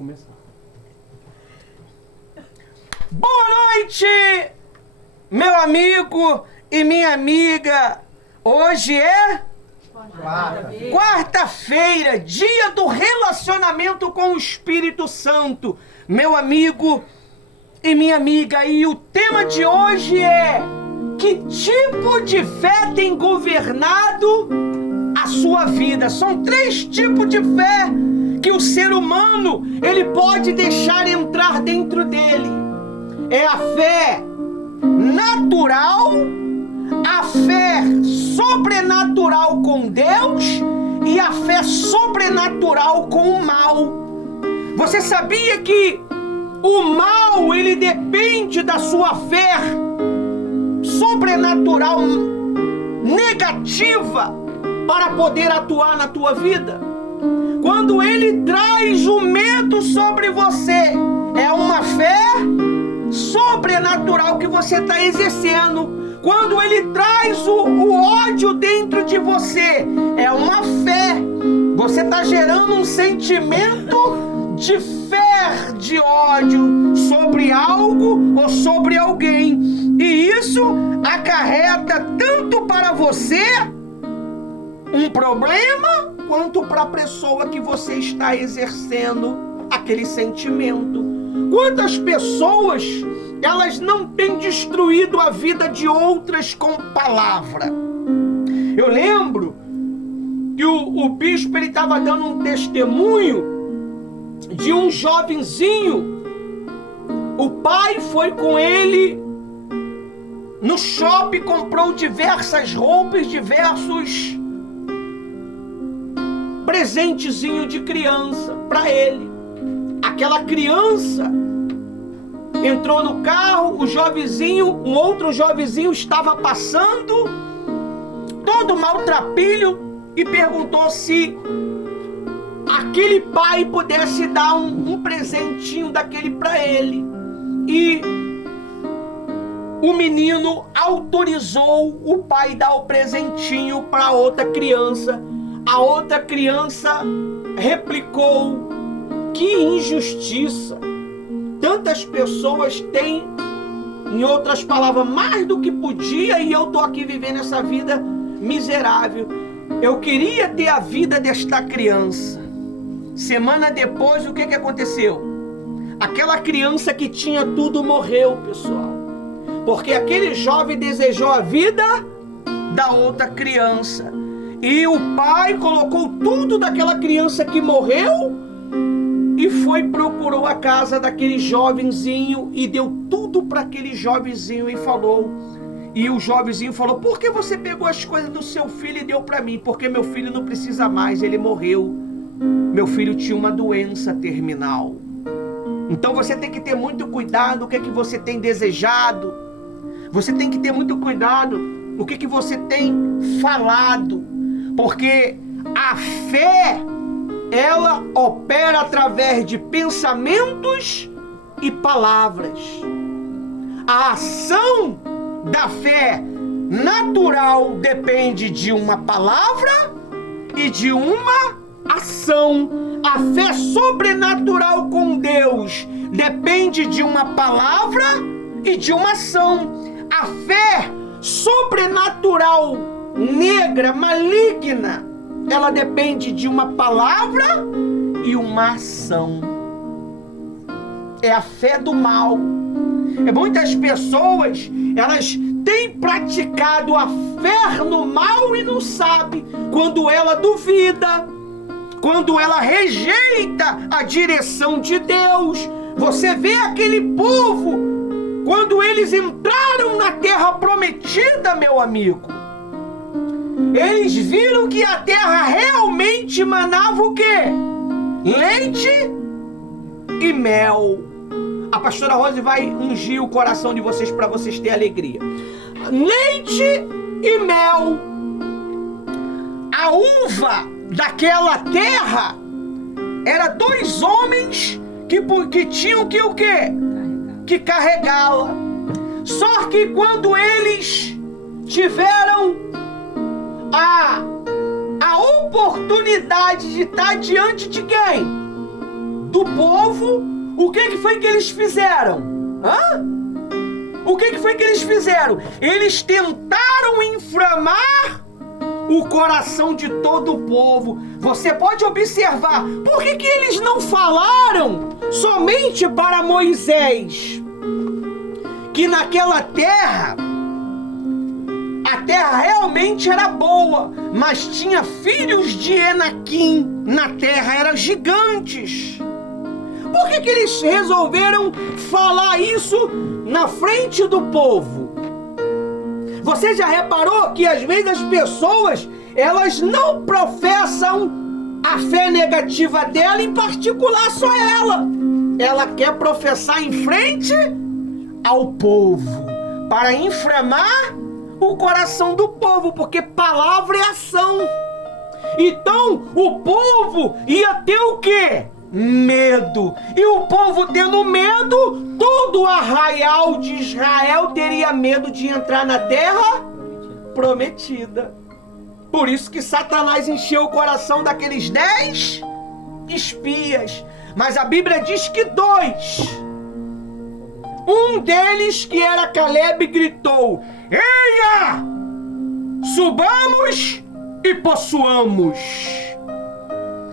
começar. Boa noite, meu amigo e minha amiga. Hoje é quarta-feira, dia do relacionamento com o Espírito Santo. Meu amigo e minha amiga, e o tema de hoje é: que tipo de fé tem governado a sua vida? São 3 tipos de fé que o ser humano ele pode deixar entrar dentro dele. É a fé natural, a fé sobrenatural com Deus e a fé sobrenatural com o mal. Você sabia que o mal ele depende da sua fé sobrenatural negativa para poder atuar na tua vida? Quando ele traz o medo sobre você, é uma fé sobrenatural que você está exercendo. Quando ele traz o ódio dentro de você, é uma fé. Você está gerando um sentimento de fé, de ódio sobre algo ou sobre alguém. E isso acarreta tanto para você um problema, quanto para a pessoa que você está exercendo aquele sentimento. Quantas pessoas elas não têm destruído a vida de outras com palavra? Eu lembro que o bispo ele estava dando um testemunho de um jovenzinho. O pai foi com ele no shopping, comprou diversas roupas, diversos presentezinho de criança para ele. Aquela criança entrou no carro, um outro jovenzinho estava passando, todo maltrapilho, e perguntou se aquele pai pudesse dar um presentinho daquele para ele. E o menino autorizou o pai dar o presentinho para outra criança. A outra criança replicou: que injustiça! Tantas pessoas têm, em outras palavras, mais do que podia, e eu tô aqui vivendo essa vida miserável. Eu queria ter a vida desta criança. Semana depois, o que aconteceu? Aquela criança que tinha tudo morreu, pessoal. Porque aquele jovem desejou a vida da outra criança. E o pai colocou tudo daquela criança que morreu e procurou a casa daquele jovenzinho e deu tudo para aquele jovenzinho e falou. E o jovenzinho falou: por que você pegou as coisas do seu filho e deu para mim? Porque meu filho não precisa mais, ele morreu. Meu filho tinha uma doença terminal. Então você tem que ter muito cuidado o que é que você tem desejado. Você tem que ter muito cuidado o que você tem falado. Porque a fé, ela opera através de pensamentos e palavras. A ação da fé natural depende de uma palavra e de uma ação. A fé sobrenatural com Deus depende de uma palavra e de uma ação. A fé sobrenatural negra, maligna, ela depende de uma palavra e uma ação. É a fé do mal. Muitas pessoas, elas têm praticado a fé no mal e não sabem. Quando ela duvida, quando ela rejeita a direção de Deus. Você vê aquele povo, quando eles entraram na terra prometida, meu amigo, eles viram que a terra realmente manava o quê? Leite e mel. A pastora Rose vai ungir o coração de vocês para vocês terem alegria. Leite e mel. A uva daquela terra era 2 homens que tinham que o quê? Que carregá-la. Só que quando eles tiveram a oportunidade de estar diante de quem? do povo, o que foi que eles fizeram? O que foi que eles fizeram? Eles tentaram inflamar o coração de todo o povo. Você pode observar, por que eles não falaram somente para Moisés que naquela terra, a terra realmente era boa, mas tinha filhos de Enaquim na terra, eram gigantes? Por que eles resolveram falar isso na frente do povo? Você já reparou que às vezes as pessoas, elas não professam a fé negativa dela, em particular só ela. Ela quer professar em frente ao povo, para inflamar o coração do povo, porque palavra é ação. Então o povo ia ter o quê? Medo. E o povo tendo medo, todo o arraial de Israel teria medo de entrar na terra prometida. Por isso que Satanás encheu o coração daqueles 10 espias. Mas a Bíblia diz que 2. Um deles, que era Caleb, gritou: eia! Subamos e possuamos.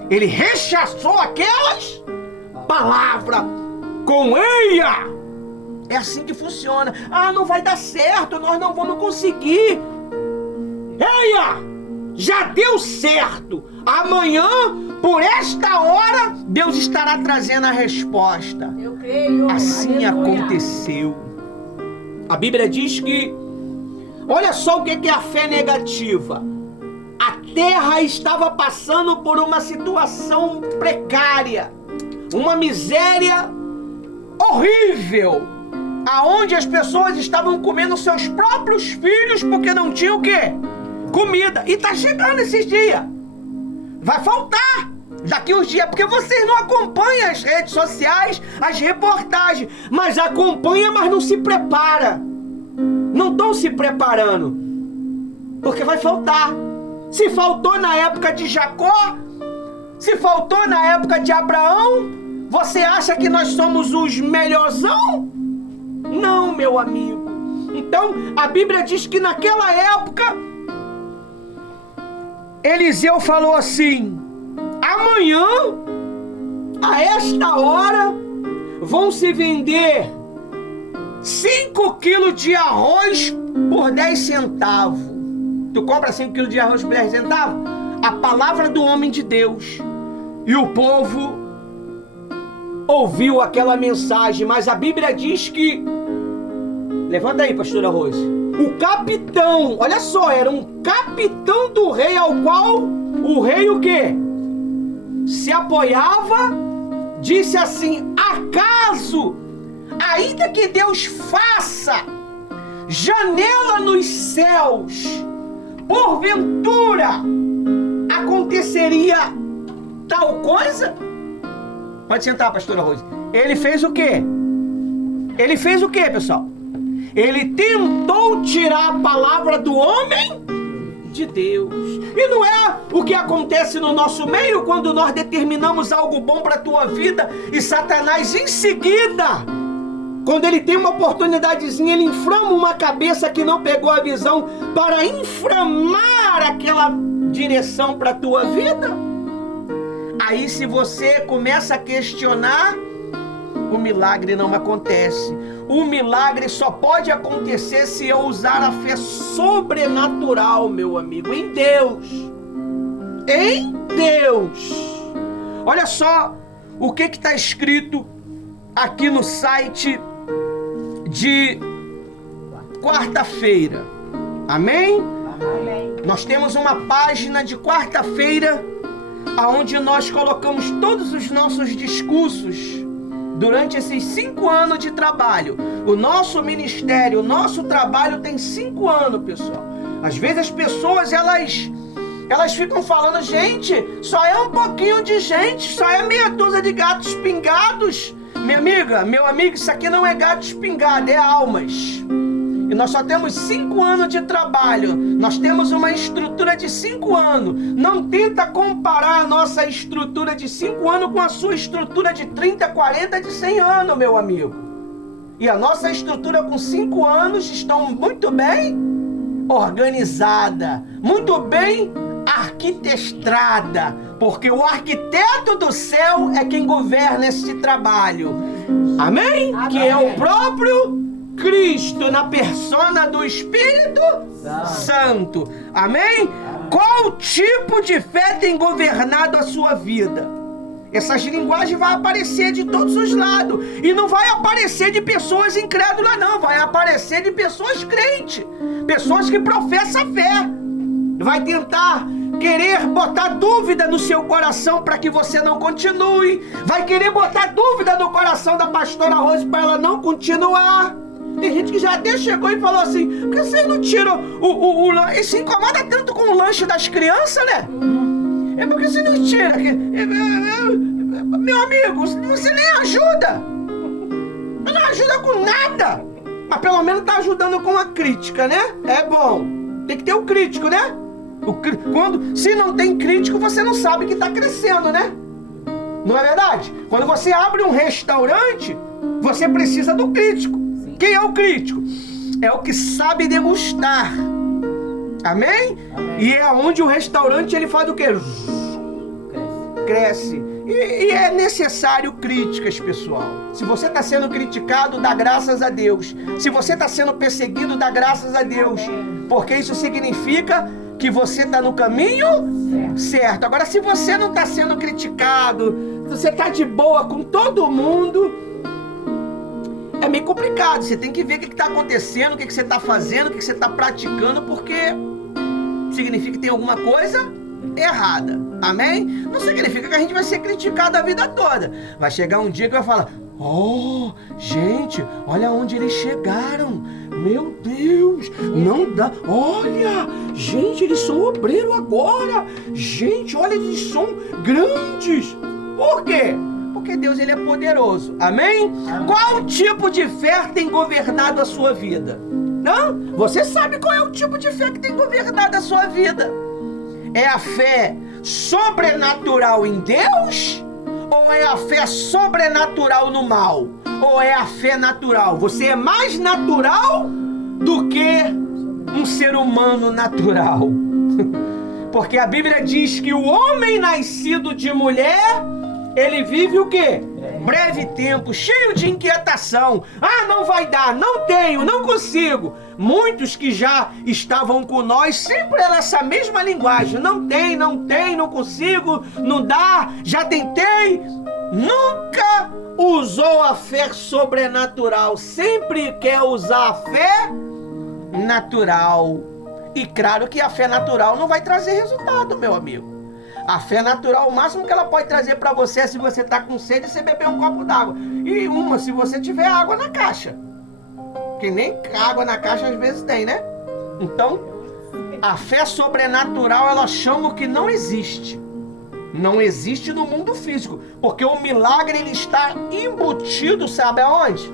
Ele rechaçou aquelas palavras com eia. É assim que funciona. Não vai dar certo, nós não vamos conseguir. Eia! Já deu certo. Amanhã, por esta hora, Deus estará trazendo a resposta. Eu creio. Assim Aleluia. aconteceu. A Bíblia diz que, olha só o que é a fé negativa. A terra estava passando por uma situação precária, uma miséria horrível, aonde as pessoas estavam comendo seus próprios filhos porque não tinham o quê? Comida. E tá chegando esses dias. Vai faltar daqui uns dias, porque vocês não acompanham as redes sociais, as reportagens, mas acompanha, mas não se prepara. Não estão se preparando, porque vai faltar. Se faltou na época de Jacó, se faltou na época de Abraão, você acha que nós somos os melhorzão? Não, meu amigo. Então, a Bíblia diz que naquela época, Eliseu falou assim: amanhã, a esta hora, vão se vender 5 quilos de arroz por 10 centavos. Tu compra 5 quilos de arroz por 10 centavos? A palavra do homem de Deus. E o povo ouviu aquela mensagem, mas a Bíblia diz que... Levanta aí, pastora Rose. O capitão, olha só, era um capitão do rei, ao qual o rei o quê? Se apoiava, disse assim: acaso, ainda que Deus faça janela nos céus, porventura aconteceria tal coisa? Pode sentar, pastora Rose. Ele fez o quê? Ele fez o quê, pessoal? Ele tentou tirar a palavra do homem de Deus. E não é o que acontece no nosso meio quando nós determinamos algo bom para a tua vida e Satanás em seguida, quando ele tem uma oportunidadezinha, ele inflama uma cabeça que não pegou a visão para inflamar aquela direção para a tua vida. Aí se você começa a questionar, o milagre não acontece. O milagre só pode acontecer se eu usar a fé sobrenatural, meu amigo, em Deus. Em Deus. Olha só o que está escrito aqui no site de quarta-feira. Amém? Amém. Nós temos uma página de quarta-feira onde nós colocamos todos os nossos discursos durante esses 5 anos de trabalho. O nosso ministério, o nosso trabalho tem 5 anos, pessoal. Às vezes as pessoas, elas ficam falando: gente, só é um pouquinho de gente, só é meia dúzia de gatos pingados. Minha amiga, meu amigo, isso aqui não é gato espingado, é almas. e nós só temos 5 anos de trabalho, nós temos uma estrutura de 5 anos, não tenta comparar a nossa estrutura de 5 anos com a sua estrutura de 30, 40, de 100 anos, meu amigo. E a nossa estrutura com 5 anos estão muito bem organizada, muito bem arquitetada, porque o arquiteto do céu é quem governa esse trabalho. Amém? Amém. Que é o próprio Cristo, na persona do Espírito Santo. Amém? Qual tipo de fé tem governado a sua vida? Essas linguagens vão aparecer de todos os lados. E não vai aparecer de pessoas incrédulas, não. Vai aparecer de pessoas crentes. Pessoas que professam fé. Vai tentar querer botar dúvida no seu coração para que você não continue. Vai querer botar dúvida no coração da pastora Rose para ela não continuar. Tem gente que já até chegou e falou assim: por que vocês não tiram o lanche? E se incomoda tanto com o lanche das crianças, né? É porque você não tira. Meu amigo, você nem ajuda. Não ajuda com nada. Mas pelo menos tá ajudando com a crítica, né? É bom. Tem que ter o crítico, né? Se não tem crítico, você não sabe que está crescendo, né? Não é verdade? Quando você abre um restaurante, você precisa do crítico. Sim. Quem é o crítico? É o que sabe degustar. Amém? Amém. E é onde o restaurante ele faz o quê? Cresce. E é necessário críticas, pessoal. Se você está sendo criticado, dá graças a Deus. Se você está sendo perseguido, dá graças a Deus. Porque isso significa que você está no caminho certo. Agora, se você não está sendo criticado, você está de boa com todo mundo, é meio complicado. Você tem que ver o que está acontecendo, o que você está fazendo, o que você está praticando, porque significa que tem alguma coisa errada. Amém? Não significa que a gente vai ser criticado a vida toda. Vai chegar um dia que vai falar: oh, gente, olha onde eles chegaram. Meu Deus, não dá. Olha, gente, eles são obreiros agora. Gente, olha, eles são grandes. Por quê? Porque Deus, ele é poderoso. Amém? Amém. Qual tipo de fé tem governado a sua vida? Não? Você sabe qual é o tipo de fé que tem governado a sua vida? É a fé sobrenatural em Deus? Ou é a fé sobrenatural no mal? Ou é a fé natural? Você é mais natural do que um ser humano natural. Porque a Bíblia diz que o homem nascido de mulher, ele vive o quê? Breve tempo, cheio de inquietação. Ah, não vai dar, não tenho, não consigo. Muitos que já estavam com nós sempre era essa mesma linguagem. Não tem, não consigo, não dá, já tentei. Nunca usou a fé sobrenatural. Sempre quer usar a fé natural. E claro que a fé natural não vai trazer resultado, meu amigo. A fé natural, o máximo que ela pode trazer para você é se você tá com sede, você beber um copo d'água. E se você tiver água na caixa. Que nem água na caixa às vezes tem, né? Então, a fé sobrenatural, ela chama o que não existe. Não existe no mundo físico. Porque o milagre, ele está embutido, sabe aonde?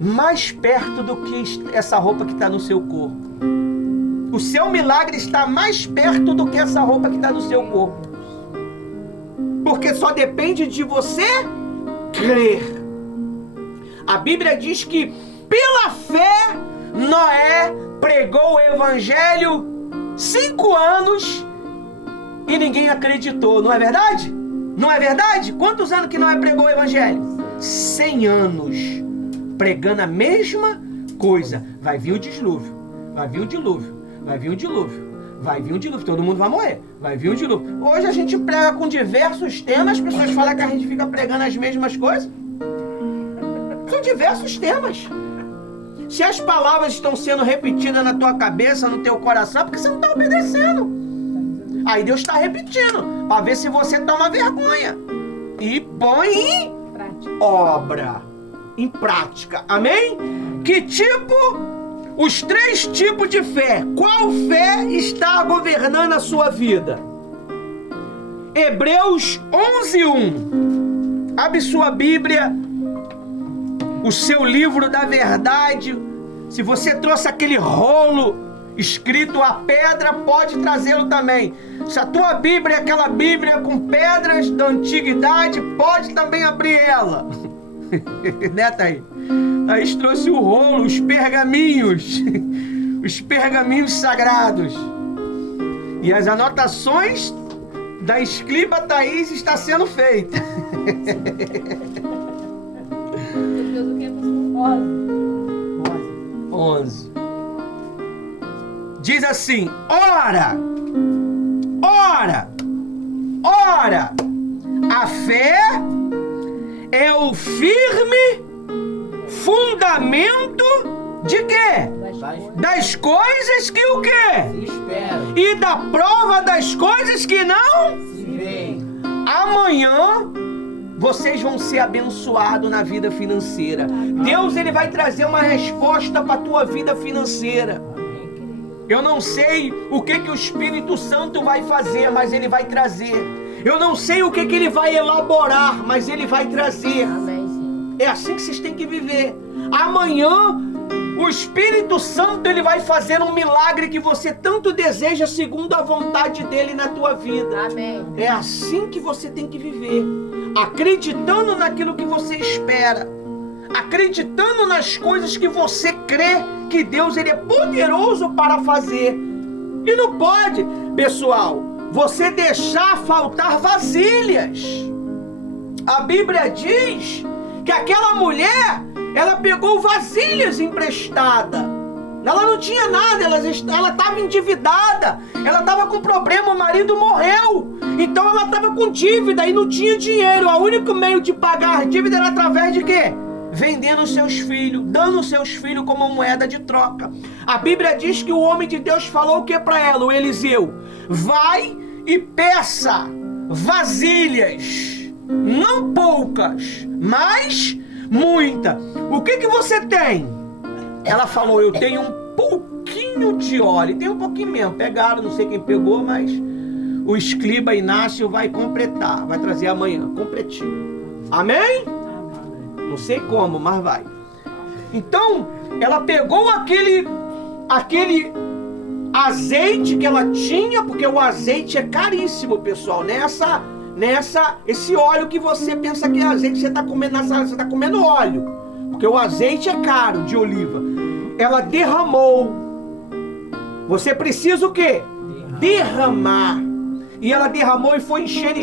Mais perto do que essa roupa que está no seu corpo. O seu milagre está mais perto do que essa roupa que está no seu corpo. Porque só depende de você crer. A Bíblia diz que pela fé Noé pregou o evangelho 5 anos e ninguém acreditou. Não é verdade? Não é verdade? Quantos anos que Noé pregou o evangelho? 100 anos. Pregando a mesma coisa. Vai vir o dilúvio. Vai vir o dilúvio. Vai vir o dilúvio, vai vir o dilúvio, todo mundo vai morrer, vai vir o dilúvio. Hoje a gente prega com diversos temas, as pessoas falam que a gente fica pregando as mesmas coisas. São diversos temas. Se as palavras estão sendo repetidas na tua cabeça, no teu coração, é porque você não está obedecendo. Aí Deus está repetindo, para ver se você toma vergonha. E põe em obra, em prática. Amém? Que tipo... Os 3 tipos de fé. Qual fé está governando a sua vida? Hebreus 11:1. Abre sua Bíblia, o seu livro da verdade, Se você trouxe aquele rolo escrito a pedra, pode trazê-lo também. Se a tua Bíblia é aquela Bíblia com pedras da antiguidade, pode também abrir ela. Né, Thaís? Thaís trouxe o rolo, os pergaminhos. Os pergaminhos sagrados. E as anotações da escriba Thaís está sendo feita. 11. Diz assim: ora, a fé é o firme fundamento de quê? Das coisas que o quê? Se espera. E da prova das coisas que não Se vê. Amanhã vocês vão ser abençoados na vida financeira. Deus, ele vai trazer uma resposta para a tua vida financeira. Eu não sei o que o Espírito Santo vai fazer, mas ele vai trazer. Eu não sei o que ele vai elaborar, mas ele vai trazer. É assim que vocês têm que viver. Amanhã o Espírito Santo, ele vai fazer um milagre que você tanto deseja, segundo a vontade dele na tua vida. Amém. É assim que você tem que viver, acreditando naquilo que você espera, acreditando nas coisas que você crê que Deus, ele é poderoso para fazer. E não pode, pessoal, você deixar faltar vasilhas. A Bíblia diz que aquela mulher, ela pegou vasilhas emprestadas. Ela não tinha nada, ela estava endividada, ela estava com problema, o marido morreu. Então ela estava com dívida e não tinha dinheiro. O único meio de pagar a dívida era através de quê? Vendendo seus filhos, dando seus filhos como moeda de troca. A Bíblia diz que o homem de Deus falou o que para ela? O Eliseu: vai e peça vasilhas, não poucas, mas muita. O que você tem? Ela falou: eu tenho um pouquinho de óleo. Tem um pouquinho mesmo, pegaram, não sei quem pegou, mas o escriba Inácio vai completar, vai trazer amanhã, completinho. Amém? Não sei como, mas vai. Então, ela pegou aquele azeite que ela tinha, porque o azeite é caríssimo, pessoal. Esse óleo que você pensa que é azeite, você está comendo óleo, porque o azeite é caro de oliva. Ela derramou. Você precisa o quê? Derramar. E ela derramou e foi enchendo.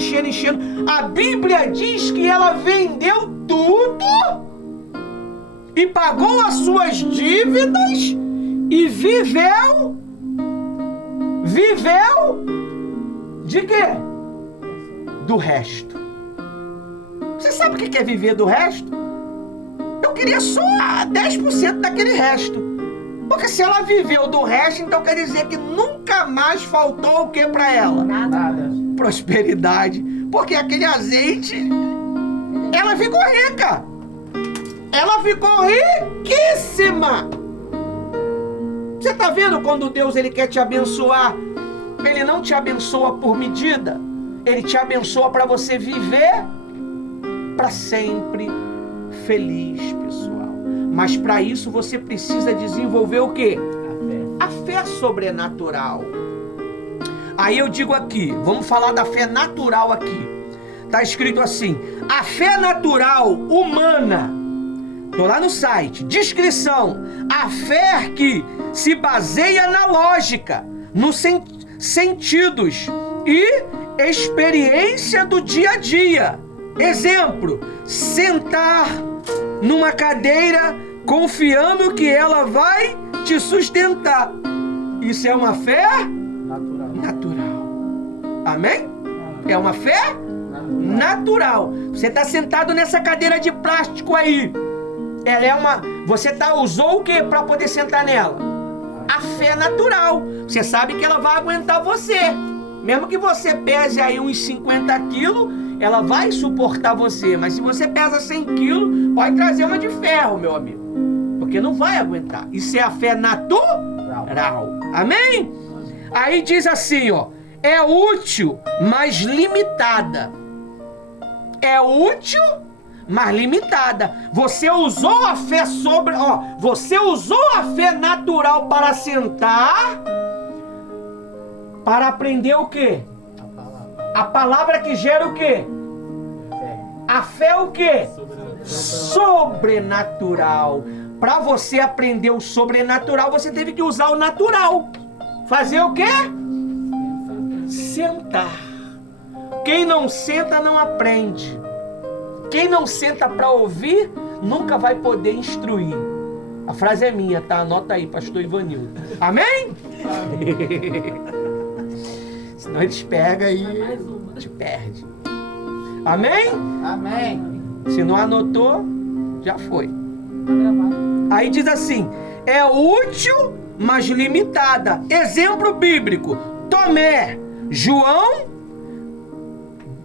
A Bíblia diz que ela vendeu tudo e pagou as suas dívidas e viveu de quê? Do resto. Você sabe o que é viver do resto? Eu queria só 10% daquele resto. Porque se ela viveu do resto, então quer dizer que nunca mais faltou o que para ela? Nada. Prosperidade. Porque aquele azeite, ela ficou rica. Ela ficou riquíssima. Você está vendo quando Deus, ele quer te abençoar? Ele não te abençoa por medida. Ele te abençoa para você viver para sempre feliz, pessoal. Mas para isso você precisa desenvolver o quê? A fé sobrenatural. Aí eu digo aqui, vamos falar da fé natural aqui. Está escrito assim: a fé natural humana. Estou lá no site, descrição: a fé que se baseia na lógica, nos sentidos e experiência do dia a dia. Exemplo: sentar numa cadeira confiando que ela vai te sustentar. Isso é uma fé natural. Amém? É uma fé natural. Você está sentado nessa cadeira de plástico aí. Ela é uma... Você usou o que para poder sentar nela? A fé natural. Você sabe que ela vai aguentar você. Mesmo que você pese aí uns 50 quilos, ela vai suportar você. Mas se você pesa 100 quilos, pode trazer uma de ferro, meu amigo. Porque não vai aguentar. Isso é a fé natural. Amém? Aí diz assim, ó: é útil, mas limitada. É útil, mas limitada. Você usou a fé você usou a fé natural para sentar, para aprender o quê? A palavra que gera o quê? A fé é o quê? Sobrenatural. Para você aprender o sobrenatural, você teve que usar o natural. Fazer o quê? Sentar. Quem não senta não aprende. Quem não senta para ouvir, nunca vai poder instruir. A frase é minha, tá? Anota aí, pastor Ivanildo. Amém? Senão eles pegam e te perde. Amém? Amém. Se não anotou, já foi. Aí diz assim, é útil, mas limitada. Exemplo bíblico, Tomé, João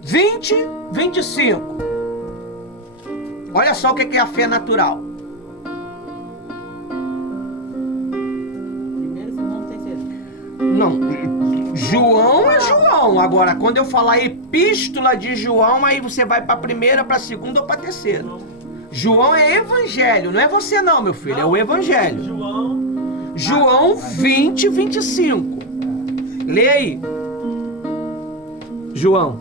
20, 25. Olha só o que é a fé natural. Primeiro Simão tem certeza. Não, João é João. Agora, quando eu falar epístola de João, aí você vai para a primeira, para a segunda ou para a terceira. João é evangelho, não é você não, meu filho, é o evangelho. João 20, 25. Lê aí. João.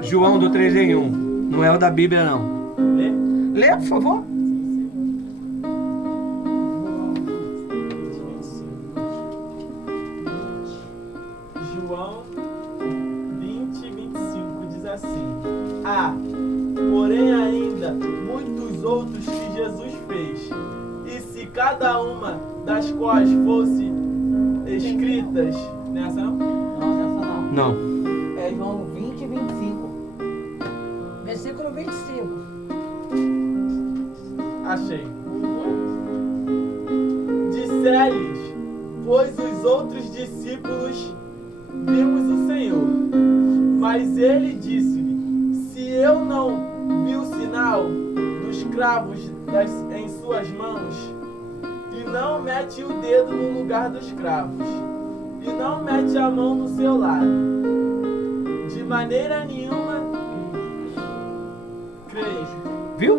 João do 3 em 1. Não é o da Bíblia, não. Lê, por favor. João 20, 25 diz assim: porém ainda muitos outros que Jesus fez, e se cada uma das quais fosse escritas nessa não? Não, essa não. Não. É João 20, 25. Versículo 25. Achei. Disse-lhes, pois os outros discípulos vimos o Senhor. Mas ele disse-lhe, se eu não vi o sinal dos cravos em suas mãos, e não mete o dedo no lugar dos cravos, e não mete a mão no seu lado, de maneira nenhuma creio. Viu?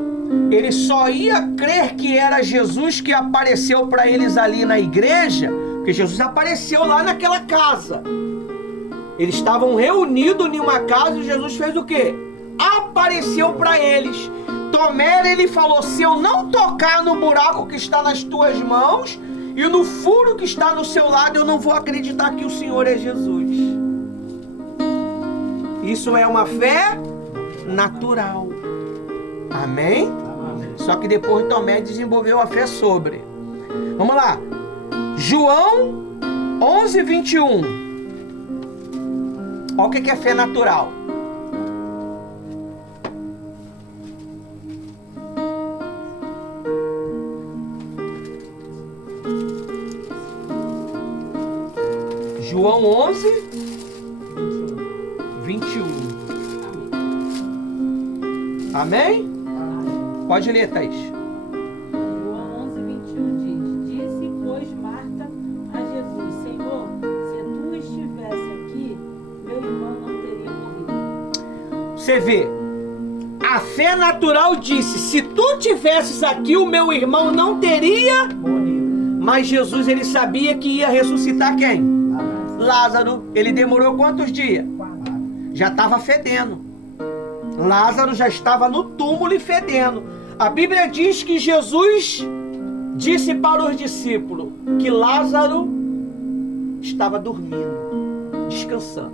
Ele só ia crer que era Jesus que apareceu para eles ali na igreja, porque Jesus apareceu lá naquela casa. Eles estavam reunidos em uma casa e Jesus fez o quê? Apareceu para eles. Tomé, ele falou, se eu não tocar no buraco que está nas tuas mãos e no furo que está no seu lado, eu não vou acreditar que o Senhor é Jesus. Isso é uma fé natural. Amém? Só que depois Tomé desenvolveu a fé sobre. Vamos lá. João 11, 21. Olha o que é fé natural. João 11, 21. Amém? Pode ler, Thaís. João 11, 21 diz: Disse, pois, Marta a Jesus: Senhor, se tu estivesse aqui, meu irmão não teria morrido. Você vê, a fé natural disse, se tu tivesses aqui, o meu irmão não teria Morrido. Mas Jesus, ele sabia que ia ressuscitar quem? Lázaro. Ele demorou quantos dias? Já estava fedendo. Lázaro já estava no túmulo e fedendo. A Bíblia diz que Jesus disse para os discípulos que Lázaro estava dormindo, descansando.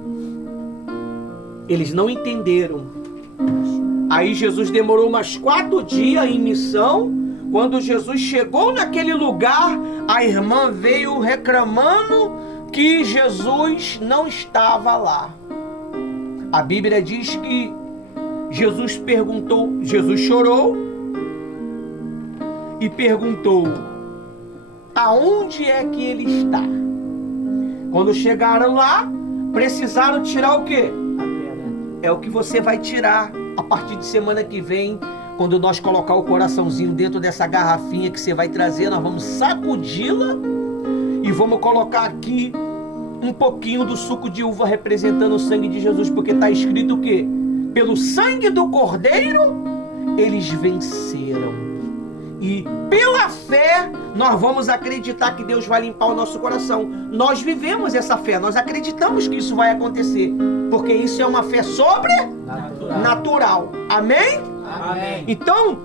Eles não entenderam. Aí Jesus demorou mais 4 dias em missão. Quando Jesus chegou naquele lugar, a irmã veio reclamando que Jesus não estava lá. A Bíblia diz que Jesus chorou e perguntou: aonde é que ele está? Quando chegaram lá, precisaram tirar o quê? A pedra. É o que você vai tirar a partir de semana que vem, quando nós colocar o coraçãozinho dentro dessa garrafinha que você vai trazer, nós vamos sacudi-la e vamos colocar aqui um pouquinho do suco de uva representando o sangue de Jesus, porque está escrito o quê? pelo sangue do Cordeiro, eles venceram. E pela fé, nós vamos acreditar que Deus vai limpar o nosso coração. Nós vivemos essa fé, nós acreditamos que isso vai acontecer. Porque isso é uma fé sobrenatural. Amém? Amém. Então,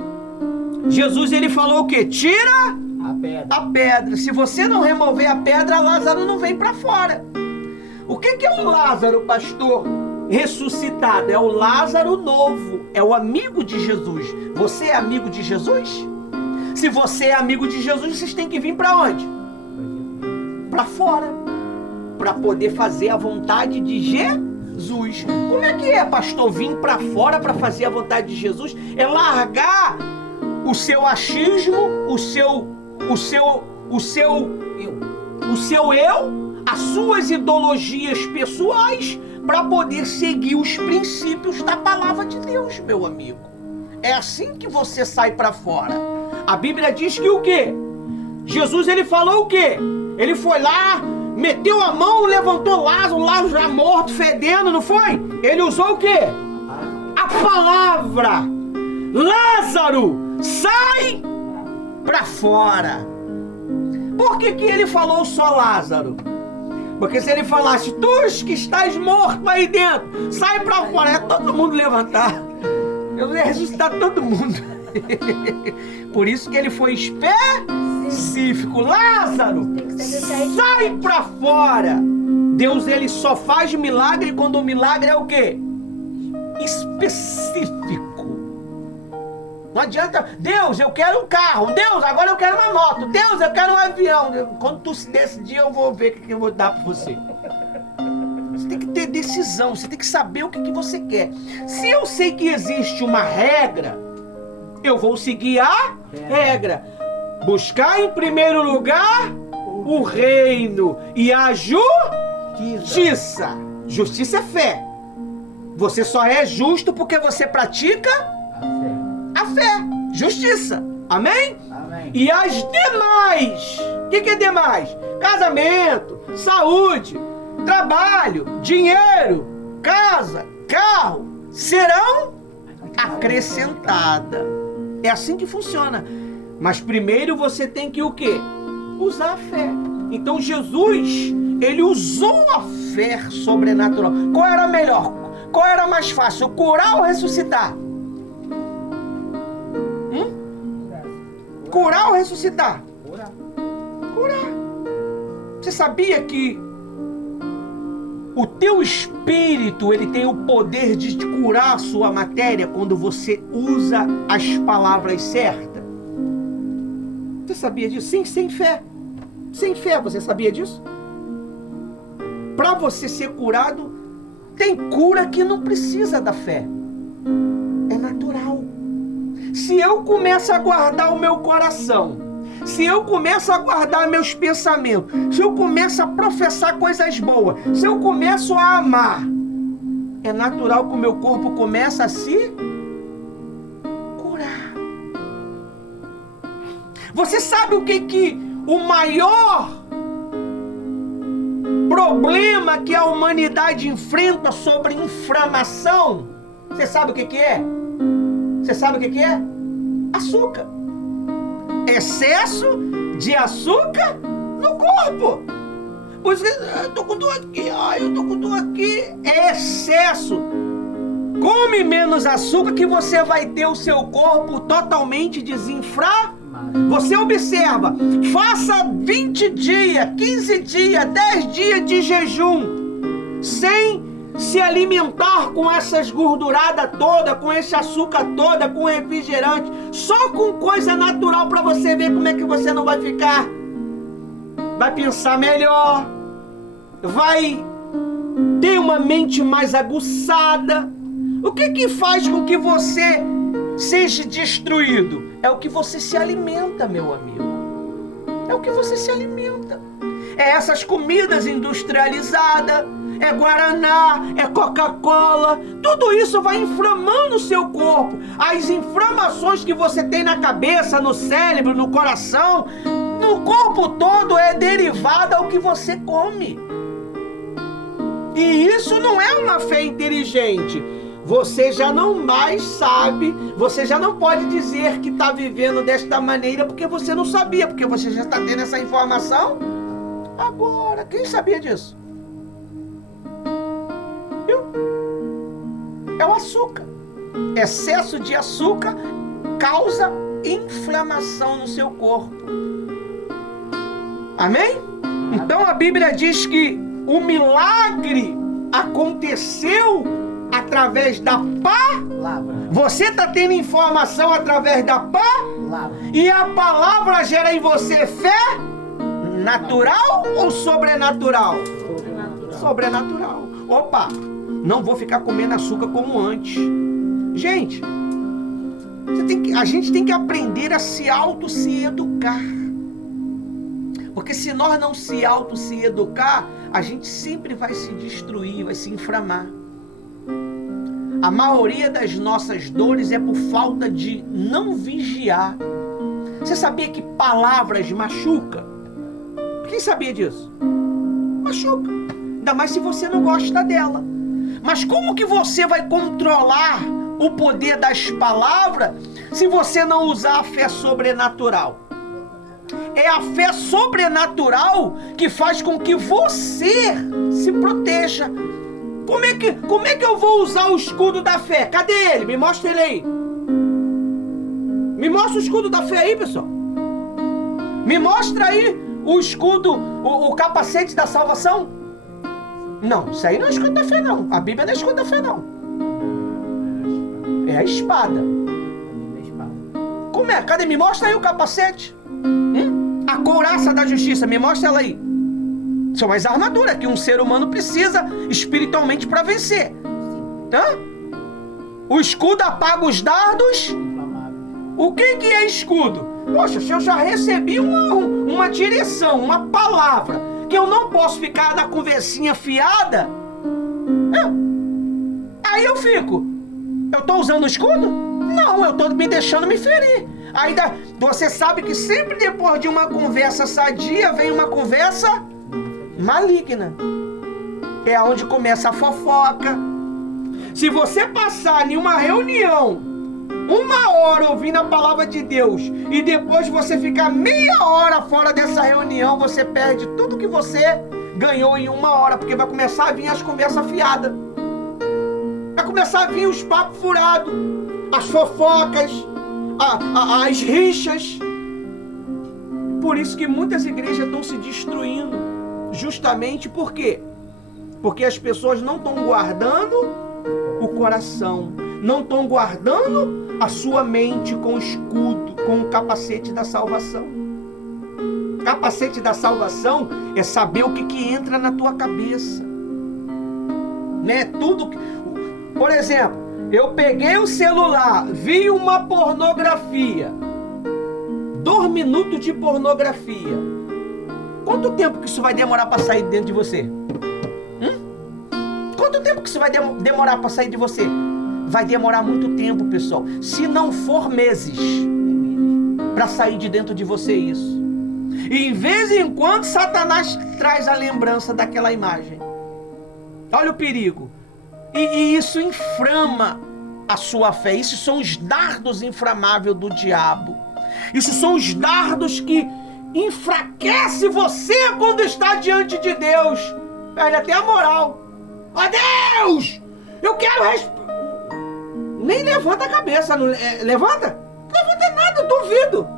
Jesus ele falou o quê? Tira a pedra. Se você não remover a pedra, Lázaro não vem para fora. O que é o Lázaro, pastor? Ressuscitado. É o Lázaro novo. É o amigo de Jesus. Você é amigo de Jesus? Se você é amigo de Jesus, vocês têm que vir para onde? Para fora. Para poder fazer a vontade de Jesus. Como é que é, pastor, vir para fora para fazer a vontade de Jesus? É largar o seu achismo, o seu eu, as suas ideologias pessoais, para poder seguir os princípios da palavra de Deus, meu amigo. É assim que você sai para fora. A Bíblia diz que o quê? Jesus ele falou o quê? Ele foi lá, meteu a mão, levantou Lázaro já morto, fedendo, não foi? Ele usou o quê? A palavra. Lázaro, sai para fora. Por que ele falou só Lázaro? Porque se ele falasse, tu que estás morto aí dentro, sai para fora, é todo mundo levantar. Eu ia ressuscitar todo mundo. Por isso que ele foi específico. Lázaro, sai para fora. Deus ele só faz milagre quando o milagre é o quê? Específico. Não adianta, Deus, eu quero um carro. Deus, agora eu quero uma moto. Deus, eu quero um avião. Quando tu se decidir, eu vou ver o que eu vou dar para você. Você tem que ter decisão, você tem que saber o que você quer. Se eu sei que existe uma regra, eu vou seguir a regra. Buscar em primeiro lugar o reino e a justiça. Justiça é fé. Você só é justo porque você pratica a fé. Justiça. Amém? Amém. E as demais. O que é demais? Casamento, saúde, trabalho, dinheiro, casa, carro, serão acrescentadas. É assim que funciona. Mas primeiro você tem que o quê? Usar a fé. Então Jesus, ele usou a fé sobrenatural. Qual era melhor? Qual era mais fácil? Curar ou ressuscitar? Curar ou ressuscitar? Curar. Você sabia que o teu espírito, ele tem o poder de curar a sua matéria quando você usa as palavras certas? Você sabia disso? Sim, sem fé. Sem fé, você sabia disso? Para você ser curado, tem cura que não precisa da fé. É natural. Se eu começo a guardar o meu coração, se eu começo a guardar meus pensamentos, se eu começo a professar coisas boas, se eu começo a amar, é natural que o meu corpo comece a se curar. Você sabe o que o maior problema que a humanidade enfrenta sobre inflamação? Você sabe o que é? Você sabe o que é? Açúcar. Excesso de açúcar no corpo. Você, eu tô com dor aqui, eu tô com dor aqui. É excesso. Come menos açúcar que você vai ter o seu corpo totalmente desinflamado. Você observa, faça 20 dias, 15 dias, 10 dias de jejum, sem se alimentar com essas gorduradas toda, com esse açúcar toda, com refrigerante, só com coisa natural para você ver como é que você não vai ficar. Vai pensar melhor, vai ter uma mente mais aguçada. O que faz com que você seja destruído? É o que você se alimenta, meu amigo. É o que você se alimenta. É essas comidas industrializadas, é Guaraná, é Coca-Cola, tudo isso vai inflamando o seu corpo. As inflamações que você tem na cabeça, no cérebro, no coração, no corpo todo é derivada ao que você come. E isso não é uma fé inteligente. você já não mais sabe, você já não pode dizer que está vivendo desta maneira porque você não sabia, porque você já está tendo essa informação agora. Quem sabia disso? Viu? É o açúcar. Excesso de açúcar causa inflamação no seu corpo. Amém? Então a Bíblia diz que o milagre aconteceu através da Palavra. Você está tendo informação através da Palavra. E a palavra gera em você fé natural ou sobrenatural? Sobrenatural. Opa, não vou ficar comendo açúcar como antes. Gente, a gente tem que aprender a se educar. Porque se nós não se educar, a gente sempre vai se destruir, vai se inflamar. A maioria das nossas dores é por falta de não vigiar. Você sabia que palavras machucam? Quem sabia disso? Machuca. Ainda mais se você não gosta dela. Mas como que você vai controlar o poder das palavras se você não usar a fé sobrenatural? É a fé sobrenatural que faz com que você se proteja. Como é que eu vou usar o escudo da fé? Cadê ele? Me mostra ele aí. Me mostra o escudo da fé aí, pessoal. Me mostra aí o escudo, o capacete da salvação. Não, isso aí não é escudo da fé, não. A Bíblia não é escudo da fé, não. É a espada. Como é? Cadê? Me mostra aí o capacete. A couraça da justiça, me mostra ela aí. São as armaduras que um ser humano precisa espiritualmente para vencer. Hã? O escudo apaga os dardos. O que é escudo? Poxa, se eu já recebi uma direção, uma palavra, que eu não posso ficar na conversinha fiada, aí eu fico. Eu tô usando o escudo? Não, eu tô me deixando me ferir. Ainda você sabe que sempre depois de uma conversa sadia vem uma conversa maligna. É onde começa a fofoca. Se você passar em uma reunião 1 hora ouvindo a palavra de Deus e depois você ficar meia hora fora dessa reunião, você perde tudo que você ganhou em 1 hora, porque vai começar a vir as conversas fiadas. Vai começar a vir os papos furados, as fofocas, as rixas. Por isso que muitas igrejas estão se destruindo. Justamente por quê? Porque as pessoas não estão guardando o coração, não estão guardando a sua mente com o escudo, com o capacete da salvação. Capacete da salvação é saber o que entra na tua cabeça. Né? Tudo. Por exemplo, eu peguei o celular, vi uma pornografia, 2 minutos de pornografia. Quanto tempo que isso vai demorar para sair dentro de você? Quanto tempo que isso vai demorar para sair de você? Vai demorar muito tempo, pessoal. Se não for meses, para sair de dentro de você isso. E em vez em quando Satanás traz a lembrança daquela imagem. Olha o perigo. E isso inflama a sua fé. Isso são os dardos inflamáveis do diabo. Isso são os dardos que enfraquece você quando está diante de Deus. Perde até a moral. Ó Deus! Eu quero nem levanta a cabeça. Não, levanta? Não levanta nada, eu duvido.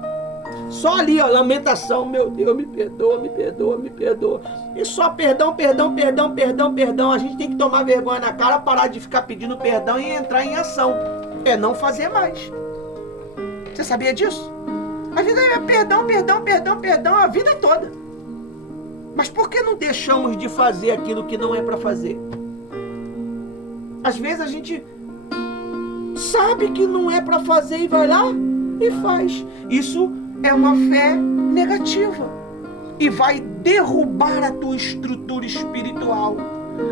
Só ali, ó, lamentação. Meu Deus, me perdoa, me perdoa, me perdoa. E só perdão, perdão, perdão, perdão, perdão. A gente tem que tomar vergonha na cara, parar de ficar pedindo perdão e entrar em ação. É não fazer mais. Você sabia disso? A vida é perdão, perdão, perdão, perdão a vida toda. Mas por que não deixamos de fazer aquilo que não é para fazer? Às vezes a gente sabe que não é para fazer e vai lá e faz. Isso é uma fé negativa e vai derrubar a tua estrutura espiritual.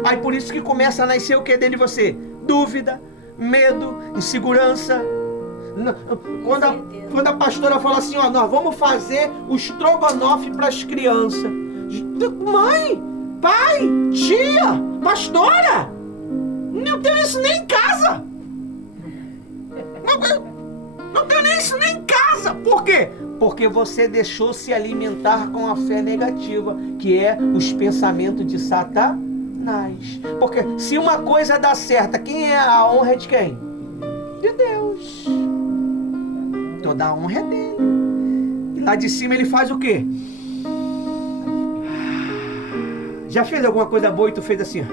Aí por isso que começa a nascer o que dentro de você? Dúvida, medo, insegurança. Quando a pastora fala assim, ó, nós vamos fazer o estrogonofe para as crianças. Mãe, pai, tia, pastora, tenho isso nem em casa. Não tenho nem isso nem em casa. Por quê? Porque você deixou se alimentar com a fé negativa, que é os pensamentos de Satanás. Porque se uma coisa dá certo, quem é a honra é de quem? De Deus. Toda a honra é dele. E lá de cima ele faz o quê? Já fez alguma coisa boa e tu fez assim, ó?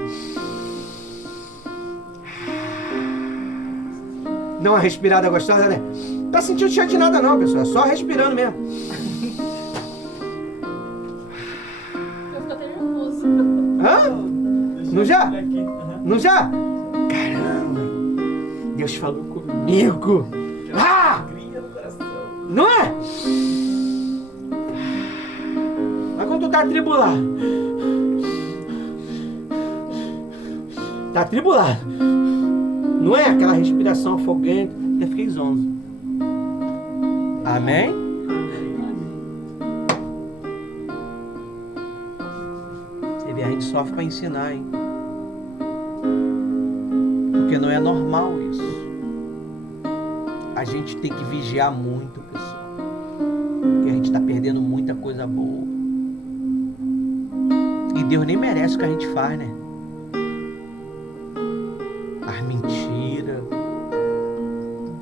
Dá uma respirada gostosa, né? Não tá sentindo cheiro de nada não, pessoal. É só respirando mesmo. Eu fico até nervoso. Hã? Não já? Não já? Caramba! Deus falou comigo. Ah! Não é? Mas quando tu tá atribulado. Tá atribulado. Não é aquela respiração afogante. Já fiquei zonzo. Amém? Você vê, a gente sofre para ensinar, hein? Porque não é normal isso. A gente tem que vigiar muito, pessoal. Porque a gente está perdendo muita coisa boa. E Deus nem merece o que a gente faz, né? As mentiras,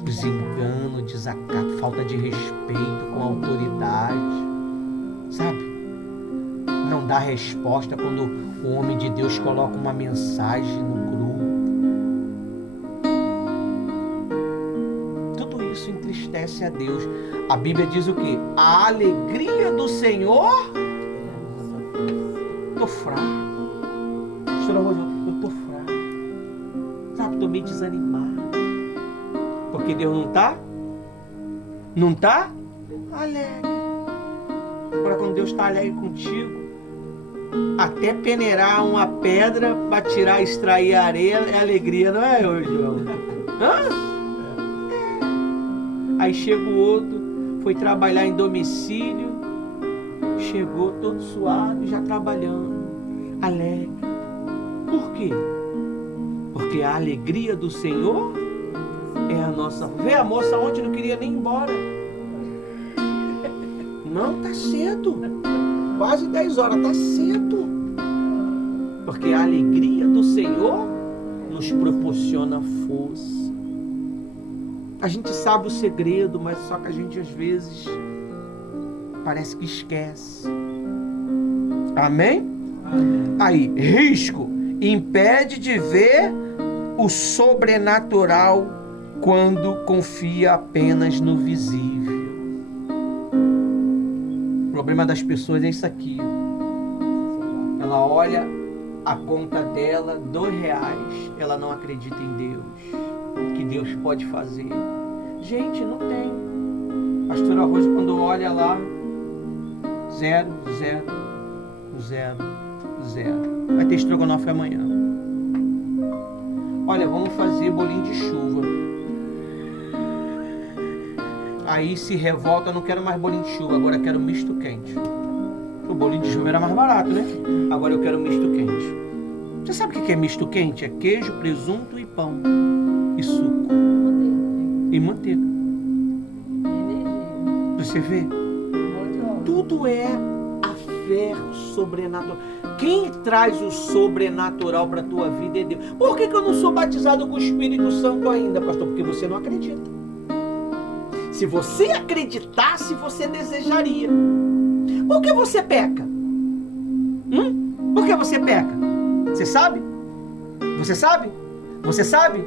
os enganos, desacato, falta de respeito com a autoridade, sabe? Não dá resposta quando o homem de Deus coloca uma mensagem no grupo. Tudo isso entristece a Deus. A Bíblia diz o quê? A alegria do Senhor. Tô fraco. Eu tô fraco. Sabe, tô meio desanimado. Porque Deus não tá alegre. Agora quando Deus está alegre contigo, até peneirar uma pedra para tirar, extrair a areia é alegria, não é, João? Hã? Aí chega o outro, foi trabalhar em domicílio, chegou todo suado, já trabalhando, alegre. Por quê? Porque a alegria do Senhor é a nossa... Vê a moça ontem não queria nem ir embora. Não, tá cedo. Quase 10 horas, tá cedo. Porque a alegria do Senhor nos proporciona força. A gente sabe o segredo, mas só que a gente às vezes parece que esquece. Amém? Amém. Aí, risco impede de ver o sobrenatural quando confia apenas no visível. O problema das pessoas é isso aqui. Ela olha a conta dela, R$2, ela não acredita em Deus, que Deus pode fazer. Gente, não tem. Pastor Arroz, quando olha lá, 0, 0, 0, 0. Vai ter estrogonofe amanhã. Olha, vamos fazer bolinho de chuva. Aí se revolta, não quero mais bolinho de chuva, agora quero misto quente. O bolinho de chuva era mais barato, né? Agora eu quero misto quente. Você sabe o que é misto quente? É queijo, presunto e pão. E suco. E manteiga. Você vê? Tudo é a fé sobrenatural. Quem traz o sobrenatural para a tua vida é Deus. Por que eu não sou batizado com o Espírito Santo ainda, pastor? Porque você não acredita. Se você acreditasse, você desejaria. Por que você peca? Por que você peca? Você sabe? Você sabe? Você sabe?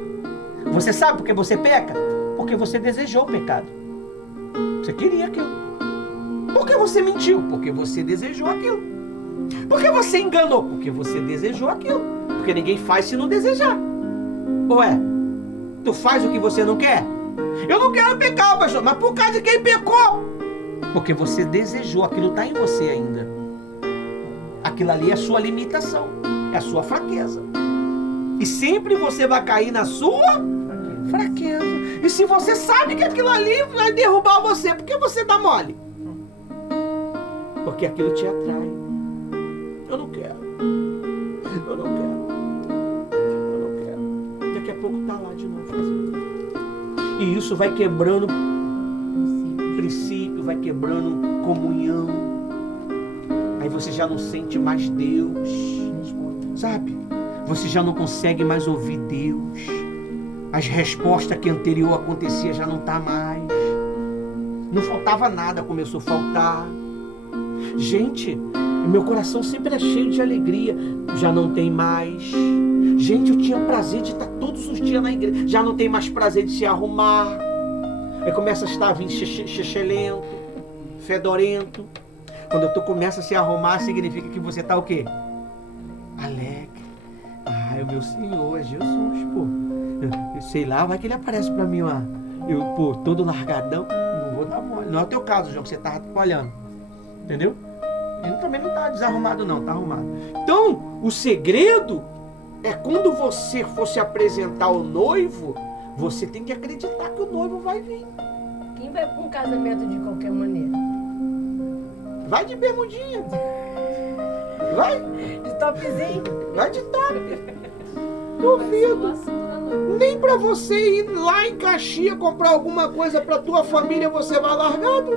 Você sabe por que você peca? Porque você desejou o pecado. Você queria aquilo. Por que você mentiu? Porque você desejou aquilo. Por que você enganou? Porque você desejou aquilo. Porque ninguém faz se não desejar. Ué, tu faz o que você não quer? Eu não quero pecar, pastor, mas por causa de quem pecou? Porque você desejou, aquilo está em você ainda. Aquilo ali é a sua limitação, é a sua fraqueza. E sempre você vai cair na sua fraqueza. E se você sabe que aquilo ali vai derrubar você, por que você dá mole? Porque aquilo te atrai. Eu não quero. Eu não quero. Eu não quero. tá lá de novo fazendo. E isso vai quebrando princípio, vai quebrando comunhão. Aí você já não sente mais Deus, sabe? Você já não consegue mais ouvir Deus. As respostas que anterior acontecia já não tá mais. Não faltava nada, começou a faltar. Gente, meu coração sempre é cheio de alegria. Já não tem mais. Gente, eu tinha prazer de estar todos os dias na igreja. Já não tem mais prazer de se arrumar. Aí começa a estar vindo xexelento, fedorento. Quando tu começa a se arrumar, significa que você está o quê? Alegre. Ai, o meu Senhor é Jesus, pô. Eu sei lá, vai que ele aparece pra mim lá. Eu, pô, todo largadão, não vou dar mole. Não é o teu caso, João, que você tá olhando. Entendeu? Ele também não tá desarrumado não, tá arrumado. Então, o segredo é quando você for se apresentar ao noivo, você tem que acreditar que o noivo vai vir. Quem vai para um casamento de qualquer maneira? Vai de bermudinha. Vai. De topzinho? Vai de top. Duvido. Nem pra você ir lá em Caxias comprar alguma coisa pra tua família você vai largado.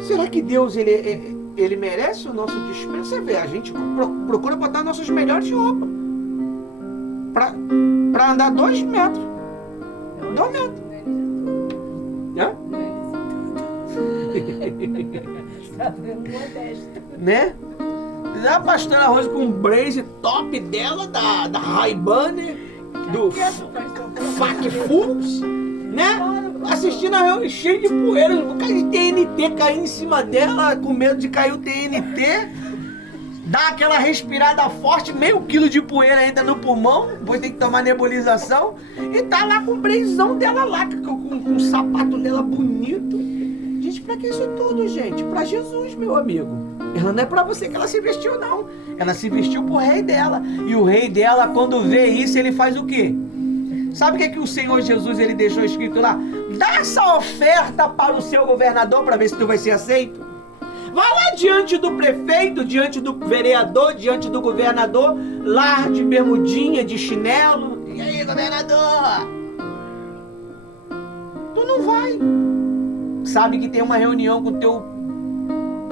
Será que Deus, ele merece o nosso desprezo? Você vê, a gente procura botar nossas melhores roupas. Pra andar 2 metros. 2 metros. Hã? Tá vendo modesto. Né? A pastora Rose com um blazer top dela, da Ray-Ban, do Fac Foods, né? Assistindo a reunião cheio de poeira, um bocado de TNT caindo em cima dela, com medo de cair o TNT. Dá aquela respirada forte, meio quilo de poeira ainda no pulmão, depois tem que tomar nebulização. E tá lá com o blazão dela lá, com o sapato dela bonito. Gente, pra que isso tudo, gente? Pra Jesus, meu amigo. Ela não é pra você que ela se vestiu, não. Ela se vestiu pro rei dela. E o rei dela, quando vê isso, ele faz o quê? Sabe o que é que o Senhor Jesus, ele deixou escrito lá? Dá essa oferta para o seu governador para ver se tu vai ser aceito. Vai lá diante do prefeito, diante do vereador, diante do governador, lá de bermudinha, de chinelo. E aí, governador? Tu não vai. Sabe que tem uma reunião com o teu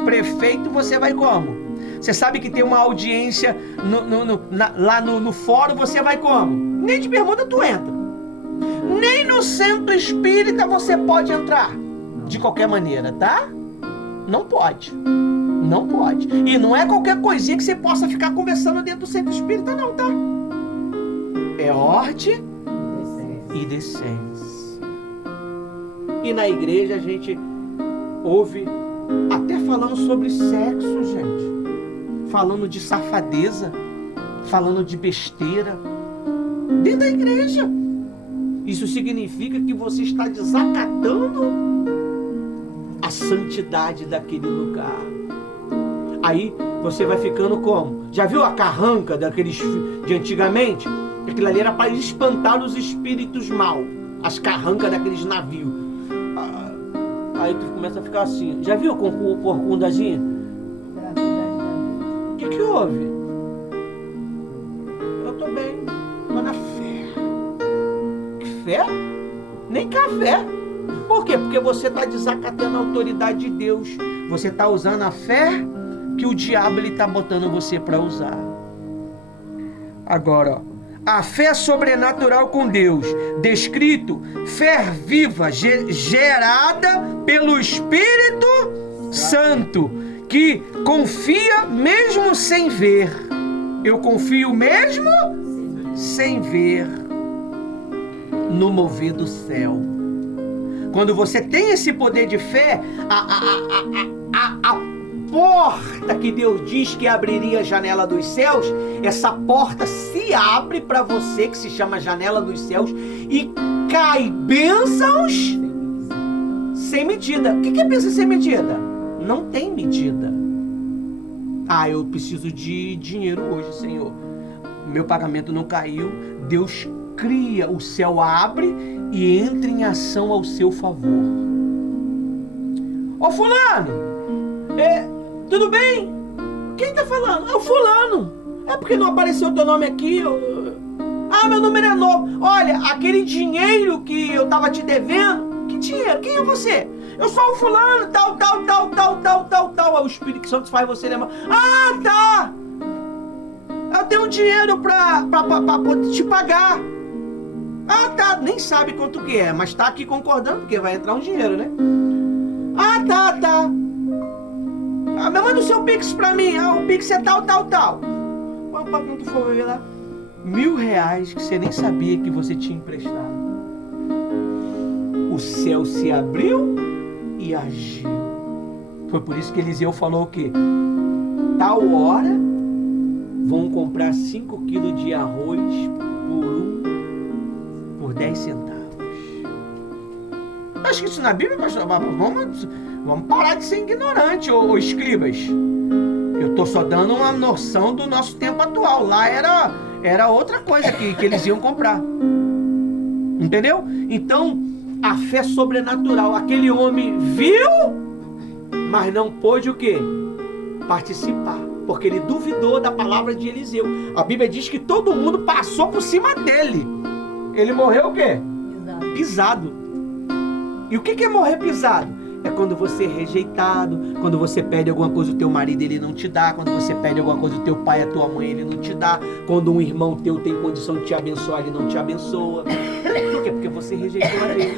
prefeito, você vai como? Você sabe que tem uma audiência lá no fórum, você vai como? Nem de bermuda tu entra. Nem no centro espírita você pode entrar. De qualquer maneira, tá? Não pode. Não pode. E não é qualquer coisinha que você possa ficar conversando dentro do centro espírita, não, tá? É ordem e decência. E na igreja a gente ouve até falando sobre sexo, gente. Falando de safadeza. Falando de besteira. Dentro da igreja. Isso significa que você está desacatando a santidade daquele lugar. Aí você vai ficando como? Já viu a carranca daqueles de antigamente? Aquilo ali era para espantar os espíritos maus. As carrancas daqueles navios. Aí tu começa a ficar assim. Já viu com o corcundazinho? O que houve? Eu tô bem. Tô na fé. Que fé? Nem café. Por quê? Porque você está desacatando a autoridade de Deus. Você está usando a fé que o diabo está botando você para usar. Agora, ó. A fé sobrenatural com Deus, descrito, fé viva, gerada pelo Espírito Santo, que confia mesmo sem ver. Eu confio mesmo sem ver no mover do céu. Quando você tem esse poder de fé, a porta que Deus diz que abriria a janela dos céus, essa porta se abre para você, que se chama janela dos céus, e cai bênçãos sem medida. O que é bênção sem medida? Não tem medida. Ah, eu preciso de dinheiro hoje, Senhor. Meu pagamento não caiu. Deus cria, o céu abre e entra em ação ao seu favor. Ô fulano, tudo bem? Quem tá falando? É o fulano. É porque não apareceu o teu nome aqui. Ah, meu número é novo. Olha, aquele dinheiro que eu tava te devendo, que dinheiro? Quem é você? Eu sou o fulano, tal. Aí o Espírito Santo faz você lembrar. Ah, tá. Eu tenho dinheiro pra poder te pagar. Ah, tá. Nem sabe quanto que é, mas tá aqui concordando, porque vai entrar um dinheiro, né? Ah, tá. Ah, mas manda o seu Pix pra mim. Ah, o Pix é tal. Quando tu for ver lá, R$1.000 que você nem sabia que você tinha emprestado. O céu se abriu e agiu. Foi por isso que Eliseu falou o quê? Tal hora vão comprar 5 quilos de arroz por 10 centavos. Acho que isso na Bíblia, pastor. Vamos parar de ser ignorante, ô escribas. Eu estou só dando uma noção do nosso tempo atual. Lá era outra coisa que eles iam comprar. Entendeu? Então, a fé sobrenatural. Aquele homem viu, mas não pôde o quê? Participar. Porque ele duvidou da palavra de Eliseu. A Bíblia diz que todo mundo passou por cima dele. Ele morreu o quê? Pisado. E o que é morrer pisado? É quando você é rejeitado, quando você pede alguma coisa o teu marido ele não te dá, quando você pede alguma coisa o teu pai, a tua mãe ele não te dá, quando um irmão teu tem condição de te abençoar ele não te abençoa. Por quê? Porque você rejeitou a Deus.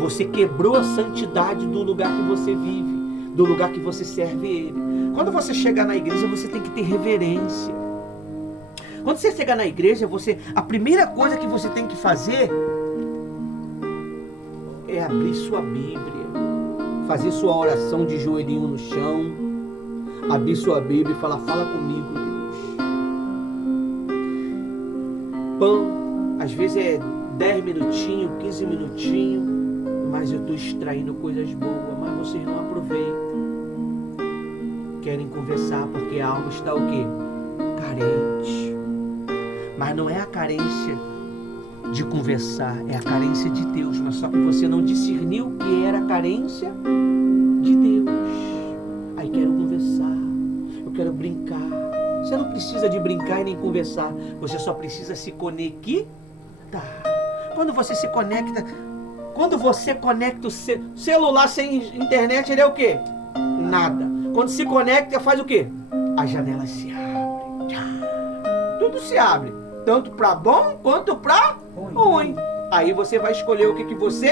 Você quebrou a santidade do lugar que você vive, do lugar que você serve ele. Quando você chegar na igreja você tem que ter reverência. Quando você chegar na igreja, a primeira coisa que você tem que fazer é abrir sua Bíblia, fazer sua oração de joelhinho no chão, abrir sua Bíblia e falar, fala comigo, Deus. Pão, às vezes é 10 minutinhos, 15 minutinhos, mas eu estou extraindo coisas boas, mas vocês não aproveitam. Querem conversar porque a alma está o quê? Carente. Mas não é a carência de conversar, é a carência de Deus, mas só que você não discerniu o que era a carência de Deus. Aí quero conversar, eu quero brincar. Você não precisa de brincar e nem conversar, você só precisa se conectar. Quando você se conecta, quando você conecta o celular sem internet, ele é o quê? Nada. Quando se conecta, faz o quê? A janela se abre. Tudo se abre, tanto para bom quanto para ruim. Aí você vai escolher o que você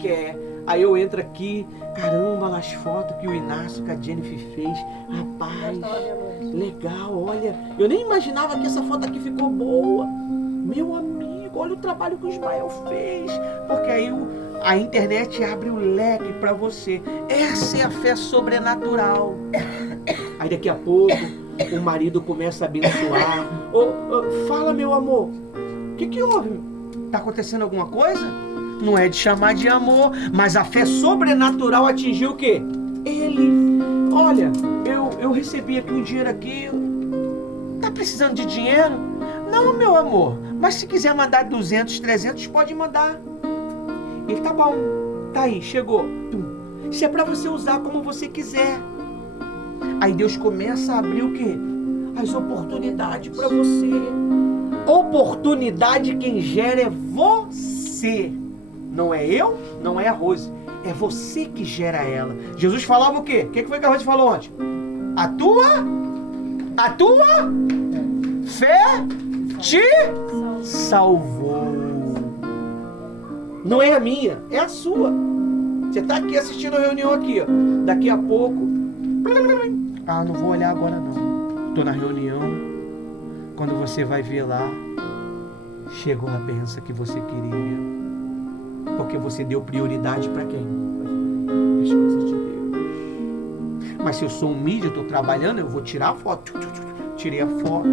quer. Aí eu entro aqui, caramba, lá as fotos que o Inácio, que a Jennifer fez. Rapaz, legal, olha. Eu nem imaginava que essa foto aqui ficou boa. Meu amigo, olha o trabalho que o Ismael fez. Porque aí a internet abre o leque para você. Essa é a fé sobrenatural. Aí daqui a pouco o marido começa a abençoar. Fala, meu amor, o que houve? Está acontecendo alguma coisa? Não é de chamar de amor, mas a fé sobrenatural atingiu o quê? Ele. Olha, eu recebi aqui um dinheiro aqui. Tá precisando de dinheiro? Não, meu amor, mas se quiser mandar 200, 300, pode mandar. Ele, tá bom, tá aí, chegou. Isso é para você usar como você quiser. Aí Deus começa a abrir o quê? As oportunidades para você. Oportunidade quem gera é você. Não é eu, não é a Rose. É você que gera ela. Jesus falava o quê? O que foi que a Rose falou ontem? A tua fé te salvou. Não é a minha, é a sua. Você está aqui assistindo a reunião aqui, ó. Daqui a pouco. Não vou olhar agora não. Estou na reunião. Quando você vai ver lá, chegou a bênção que você queria. Porque você deu prioridade para quem? As coisas de Deus. Mas se eu sou um mídia, eu estou trabalhando, eu vou tirar a foto. Tirei a foto.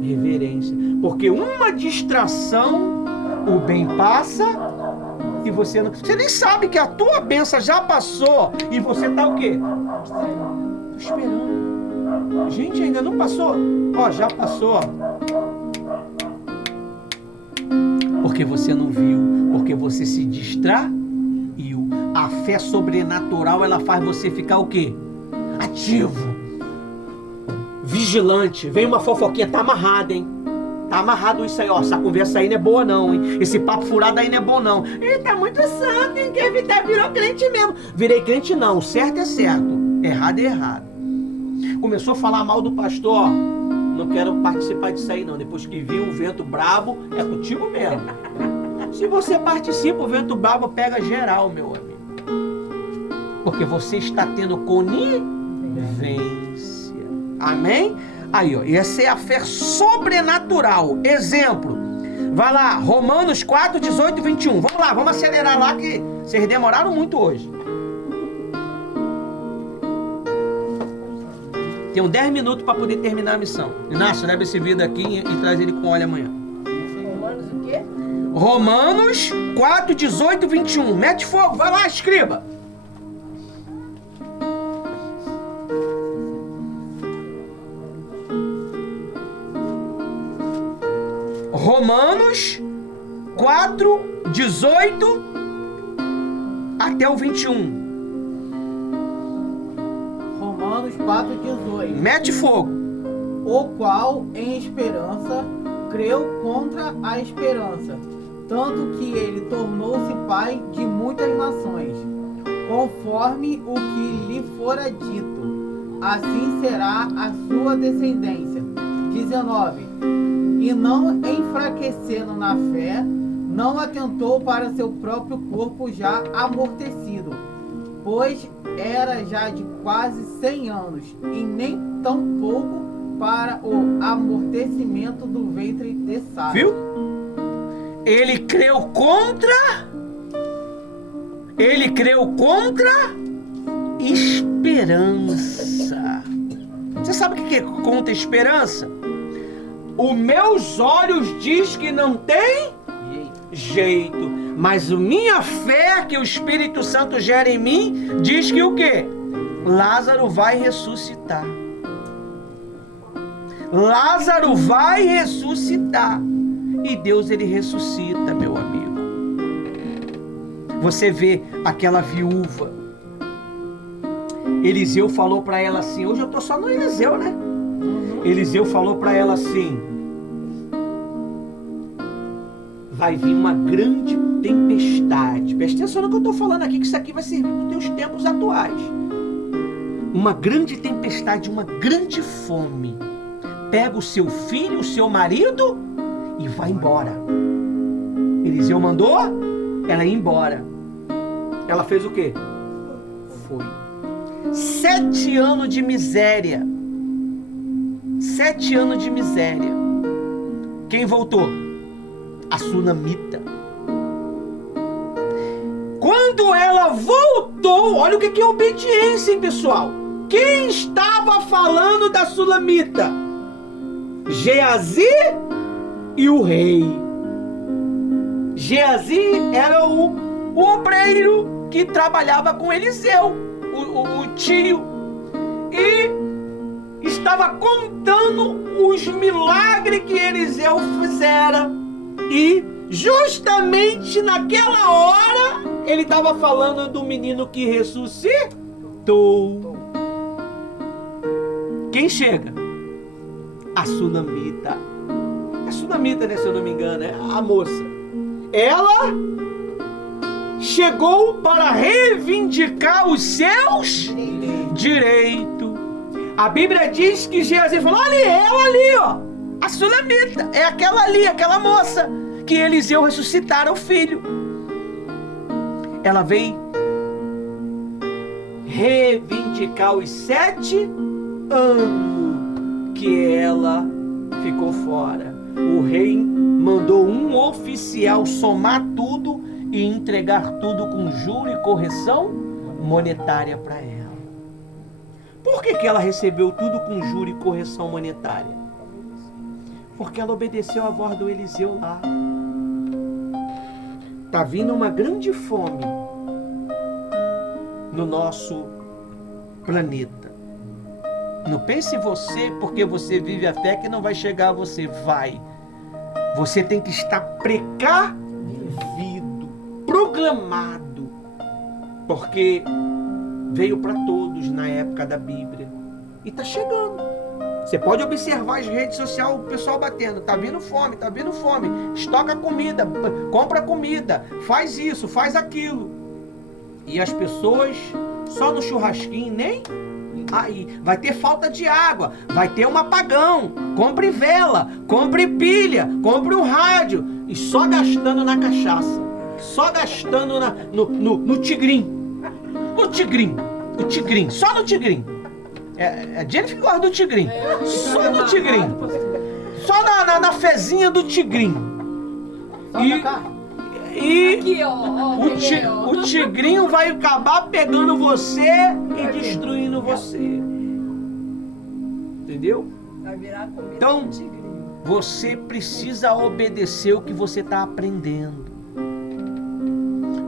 Reverência. Porque uma distração, o bem passa e você não. Você nem sabe que a tua bênção já passou e você está o quê? Estou esperando. Gente, ainda não passou? Ó, já passou, ó. Porque você não viu, porque você se distraiu. A fé sobrenatural, ela faz você ficar o quê? Ativo. Vigilante. Vem uma fofoquinha, tá amarrada, hein? Tá amarrado isso aí, ó. Essa conversa aí não é boa não, hein? Esse papo furado aí não é bom não. Ih, tá muito santo, hein? Quer evitar, virou crente mesmo. Virei crente não, certo é certo, errado é errado. Começou a falar mal do pastor, ó. Não quero participar disso aí não. Depois que viu o vento brabo, é contigo mesmo. Se você participa, o vento brabo pega geral, meu amigo. Porque você está tendo conivência. Amém? Aí, ó, essa é a fé sobrenatural. Exemplo. Vai lá, Romanos 4, 18 e 21. Vamos lá, vamos acelerar lá que vocês demoraram muito hoje. Tenho 10 minutos para poder terminar a missão. Inácio, leva esse vídeo aqui e traz ele com óleo amanhã. Romanos o quê? Romanos 4, 18 e 21. Mete fogo, vai lá, escriba. Romanos 4, 18 até o 21. Romanos 4,18. Mete fogo. O qual, em esperança, creu contra a esperança, tanto que ele tornou-se pai de muitas nações, conforme o que lhe fora dito. Assim será a sua descendência. 19. E não enfraquecendo na fé, não atentou para seu próprio corpo já amortecido, pois era já de quase 100 anos, e nem tão pouco para o amortecimento do ventre de Sara. Viu? Ele creu contra esperança. Você sabe o que é contra esperança? Os meus olhos diz que não tem jeito, mas a minha fé que o Espírito Santo gera em mim diz que o quê? Lázaro vai ressuscitar. Lázaro vai ressuscitar. E Deus, ele ressuscita, meu amigo. Você vê aquela viúva. Eliseu falou para ela assim, hoje eu tô só no Eliseu, né? Eliseu falou para ela assim, vai vir uma grande tempestade. Presta atenção no que eu estou falando aqui, que isso aqui vai servir para os teus tempos atuais. Uma grande tempestade, uma grande fome. Pega o seu filho, o seu marido e vai embora. Eliseu mandou ela ir embora. Ela fez o quê? Foi. 7 anos de miséria. 7 anos de miséria. Quem voltou? A sunamita. Quando ela voltou, olha o que é obediência, hein, pessoal? Quem estava falando da sunamita? Geazi e o rei. Geazi era o obreiro que trabalhava com Eliseu, o tio. E estava contando os milagres que Eliseu fizera. E justamente naquela hora ele estava falando do menino que ressuscitou. Quem chega? A sunamita. A sunamita, né, se eu não me engano, é a moça. Ela chegou para reivindicar os seus direitos. A Bíblia diz que Geazi falou, olha ela ali, ó. A sunamita, é aquela ali, aquela moça que Eliseu ressuscitara o filho. Ela veio reivindicar os 7 anos que ela ficou fora. O rei mandou um oficial somar tudo e entregar tudo com juro e correção monetária para ela. Por que ela recebeu tudo com juro e correção monetária? Porque ela obedeceu a voz do Eliseu lá. Tá vindo uma grande fome no nosso planeta. Não pense você, porque você vive a fé, que não vai chegar a você. Vai. Você tem que estar precavido, programado. Porque veio para todos na época da Bíblia. E tá chegando. Você pode observar as redes sociais, o pessoal batendo, tá vindo fome, estoca comida, compra comida, faz isso, faz aquilo. E as pessoas só no churrasquinho, nem aí. Vai ter falta de água, vai ter um apagão, compre vela, compre pilha, compre um rádio, e só gastando na cachaça, só gastando no tigrinho, só no tigrinho. A Jennifer gosta do tigrinho. Só no tigrinho. Só na fezinha do tigrinho. E Aqui, ó. o tigrinho vai acabar pegando você e destruindo você. Entendeu? Vai virar comida Então, do tigrinho. você precisa obedecer o que você está aprendendo.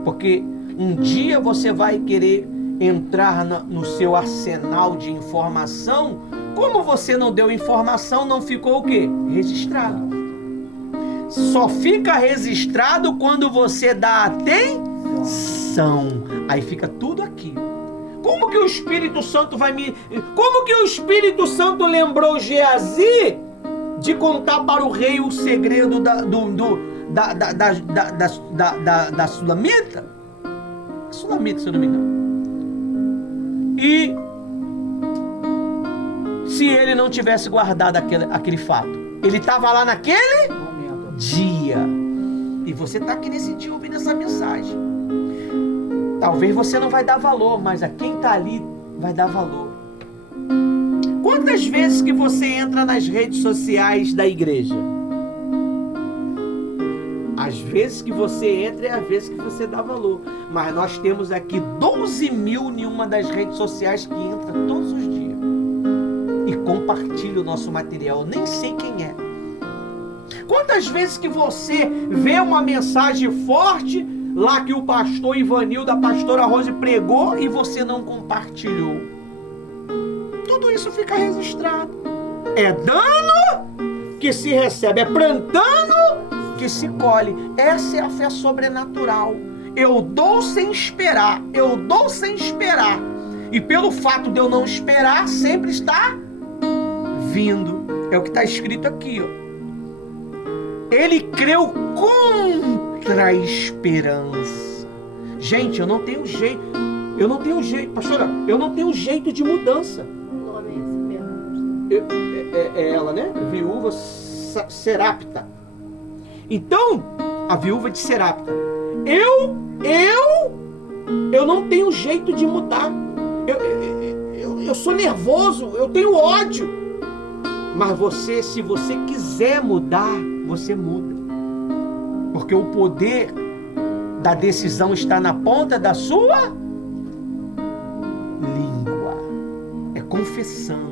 Porque um dia você vai querer entrar no seu arsenal de informação. Como você não deu informação, não ficou o quê? Registrado. Só fica registrado quando você dá atenção. Aí fica tudo aqui. Como que o Espírito Santo Como que o Espírito Santo lembrou Geazi de contar para o rei o segredo da Sulamita? Sulamita, se eu não me engano. E se ele não tivesse guardado aquele fato, ele estava lá naquele dia. E você está aqui nesse dia ouvindo essa mensagem. Talvez você não vai dar valor, mas a quem está ali vai dar valor. Quantas vezes que você entra nas redes sociais da igreja? Às vezes que você entra é às vezes que você dá valor. Mas nós temos aqui 12 mil em uma das redes sociais que entra todos os dias e compartilha o nosso material. Eu nem sei quem é. Quantas vezes que você vê uma mensagem forte lá que o pastor Ivanildo, a pastora Rose pregou e você não compartilhou? Tudo isso fica registrado. É dano que se recebe, é plantando que se colhe. Essa é a fé sobrenatural. Eu dou sem esperar. E pelo fato de eu não esperar, sempre está vindo. É o que está escrito aqui, ó. Ele creu contra a esperança. Gente, eu não tenho jeito. Pastora, eu não tenho jeito de mudança. O nome é esse mesmo. É ela, né? Viúva Serapta. Então, a viúva de Serapta. Eu não tenho jeito de mudar. Eu sou nervoso, eu tenho ódio. Mas você, se você quiser mudar, você muda. Porque o poder da decisão está na ponta da sua língua. É confessando.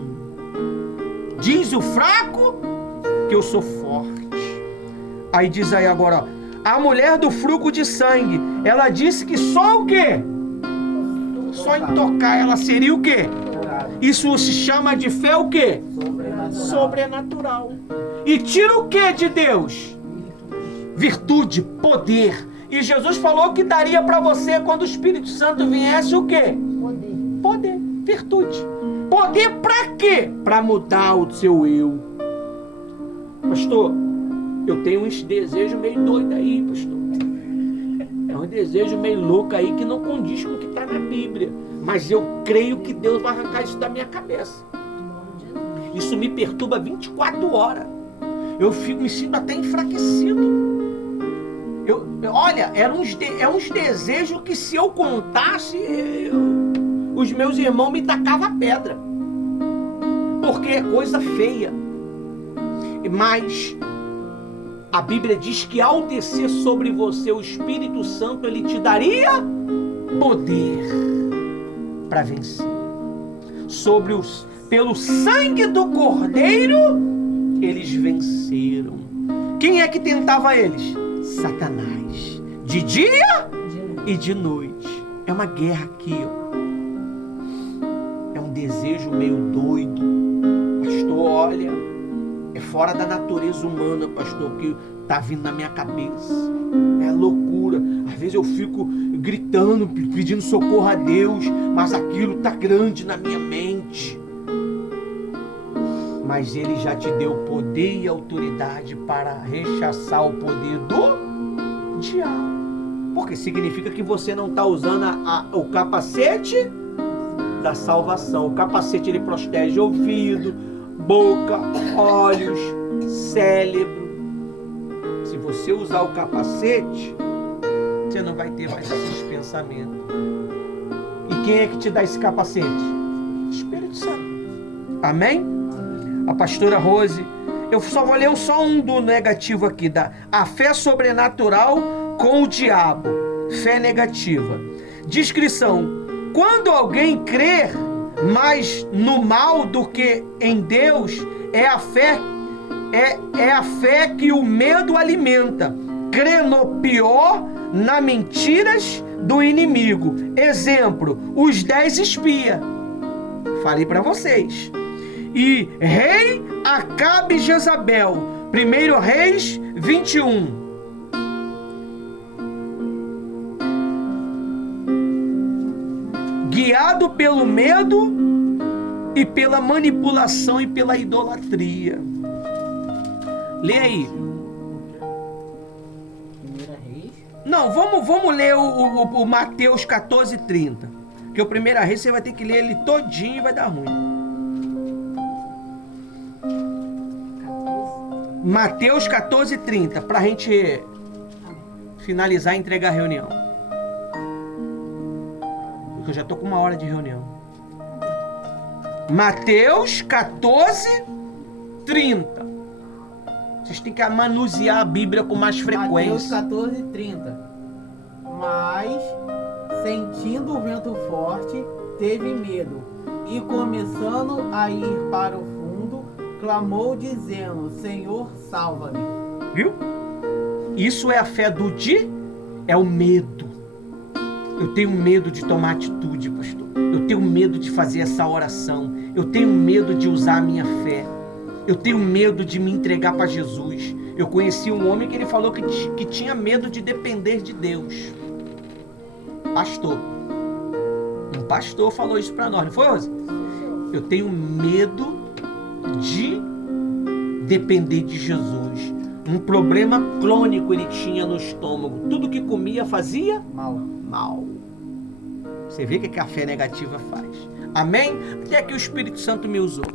Diz o fraco que eu sou forte. Aí diz aí agora, ó, a mulher do fluxo de sangue, ela disse que só o quê? Só em tocar ela seria o quê? Isso se chama de fé o quê? Sobrenatural. E tira o quê de Deus? Virtude, poder. E Jesus falou que daria para você quando o Espírito Santo viesse o quê? Poder, virtude. Poder para quê? Para mudar o seu eu. Pastor, eu tenho uns desejos meio doidos aí, pastor. É um desejo meio louco aí que não condiz com o que está na Bíblia. Mas eu creio que Deus vai arrancar isso da minha cabeça. Isso me perturba 24 horas. Eu me sinto até enfraquecido. Olha, é uns desejos que se eu contasse, os meus irmãos me tacavam pedra. Porque é coisa feia. Mas a Bíblia diz que ao descer sobre você o Espírito Santo, ele te daria poder para vencer. Pelo sangue do Cordeiro, eles venceram. Quem é que tentava eles? Satanás. De dia e de noite. É uma guerra aqui, ó. É um desejo meio doido. Pastor, olha, é fora da natureza humana, pastor, que tá vindo na minha cabeça. É loucura. Às vezes eu fico gritando, pedindo socorro a Deus, mas aquilo tá grande na minha mente. mas Ele já te deu poder e autoridade para rechaçar o poder do diabo. Porque significa que você não está usando o capacete da salvação. O capacete, ele protege ouvido, boca, olhos, cérebro. Se você usar o capacete, você não vai ter mais esses pensamentos. E quem é que te dá esse capacete? Espírito Santo. Amém? A pastora Rose, eu só vou ler só um do negativo aqui, a fé sobrenatural com o diabo. Fé negativa. Descrição: quando alguém crê mais no mal do que em Deus, é a fé que o medo alimenta. Crê no pior, nas mentiras do inimigo. Exemplo, os 10 espias. Falei para vocês. E rei Acabe e Jezabel. 1 Reis 21. Guiado pelo medo e pela manipulação e pela idolatria. Lê aí. Não, vamos ler o Mateus 14:30. Porque o 1 Reis você vai ter que ler ele todinho e vai dar ruim. Mateus 14:30, pra gente finalizar e entregar a reunião. Porque eu já tô com 1 hora de reunião. Mateus 14:30. Vocês têm que manusear a Bíblia com mais frequência. Mateus 14:30. Mas, sentindo o vento forte, teve medo. E começando a ir para o fundo, clamou dizendo: Senhor, salva-me. Viu? Isso é a fé do é o medo. Eu tenho medo de tomar atitude, pastor. Eu tenho medo de fazer essa oração. Eu tenho medo de usar a minha fé. Eu tenho medo de me entregar para Jesus. Eu conheci um homem que ele falou que tinha medo de depender de Deus. Pastor. Um pastor falou isso para nós, não foi, Rose? Eu tenho medo de depender de Jesus. Um problema crônico ele tinha no estômago. Tudo que comia fazia mal. Você vê o que a fé negativa faz. Amém? Até que o Espírito Santo me usou.